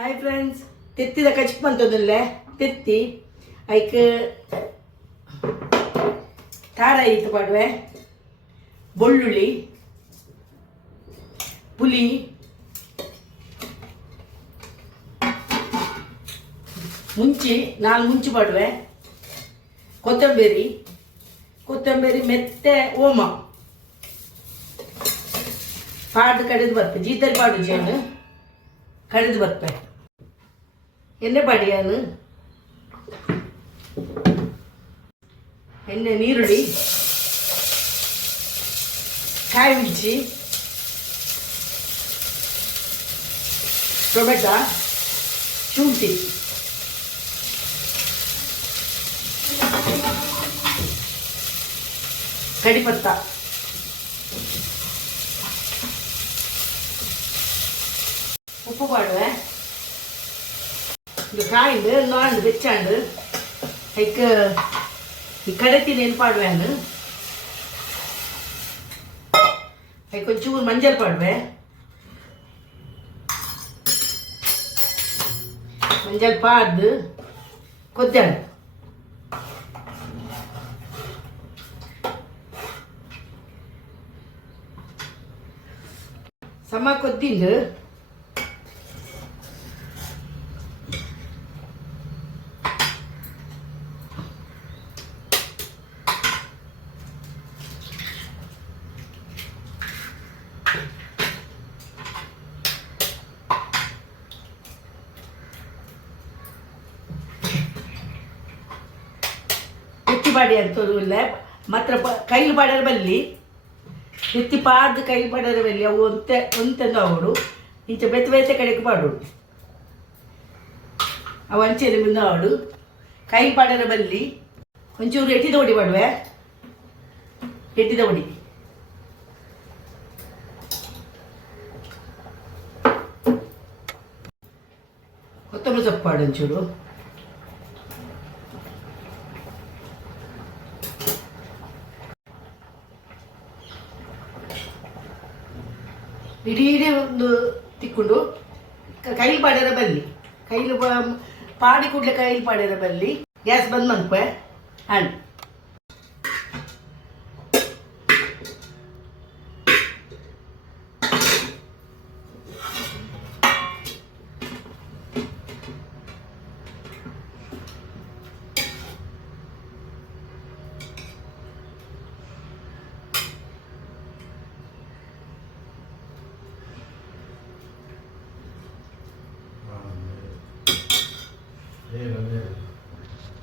hi friends, ತೆತ್ತಿದ ಕಚ್ಕ್ ಬಂತದಲ್ಲೇ ತೆತ್ತಿ hike ಖಾರ ಇತ್ತು ಪಾಡುವೆ, ಬೆಳ್ಳುಳ್ಳಿ, ಪುಲಿ, ಮುಂಚಿ 4 ಮುಂಚಿ ಪಾಡುವೆ, ಕೊತ್ತಂಬರಿ ಮೆತ್ತೆ ಓಮ ಪಾಡು ಕಡೆದು ಬರ್ಪೆ ಜೀತರಿ ಪಾಡು ಜೇನು ಕಡೆದು ಬರ್ಪೆ ಎಣ್ಣೆ ಪಾಡಿಯಾನು ಎಣ್ಣೆ ನೀರುಳ್ಳಿ ಕಾಯಿ ಮಿರ್ಚಿ ಟೊಮೆಟೊ ಶುಂಠಿ ಕಡಿಪತ್ತ ಉಪ್ಪು ಪಾಡುವೆ ಇದು ಕಾಯಿಂಡು ನಾಂಡು ಬೆಚ್ಚಾಂಡು ಐಕ್ ಈ ಕಡತಿ ನೆನ್ಪಾಡುವೆನು ಐಕ್ ಒಂಚೂರು ಮಂಜಲ್ ಪಾಡುವೆ, ಮಂಜಲ್ ಪಾಡ್ದು ಕೊದ್ದಾಂಡು ಸಮ ಕೊದ್ದಿಂಡು ಎತ್ತಿ ಪಾಡಿ ಅಂತದ್ದು ಇಲ್ಲ ಮಾತ್ರ ಕೈಲು ಪಾಡರ ಬಲ್ಲಿ ಎತ್ತಿ ಪಾಡ್ದು ಕೈ ಪಾಡರ ಬಲ್ಲಿ ಅವು ಒಂತೆಂದು ಅವಡು ಇಂಚ ಬೆತ್ತ ಕಡೆಗೆ ಪಾಡು ಅವು ಅಂಚೆಲಿ ಮುಂದೆ ಅವಡು ಕೈ ಪಾಡರ ಬಲ್ಲಿ ಒಂಚೂರು ಎಟ್ಟಿದ ಹೊಡಿ ಪಾಡುವೆ, ಎಟ್ಟಿದ ಹೊಡಿ ಕೊತ್ತಂಬರಿ ಸೊಪ್ಪು ಪಾಡು ಒಂಚೂರು, ಇಡೀ ಒಂದು ತಿಕ್ಕೊಂಡು ಕೈಲಿ ಪಾಡ್ಯರ ಬಲ್ಲಿ ಕೈಲಿ ಪಾಡಿ ಕೂಡಲೇ ಕೈಲಿ ಪಾಡ್ಯರ ಬಲ್ಲಿ ಗ್ಯಾಸ್ ಬಂದ್ ಮನ್ಪೆ ಹಣ್ಣು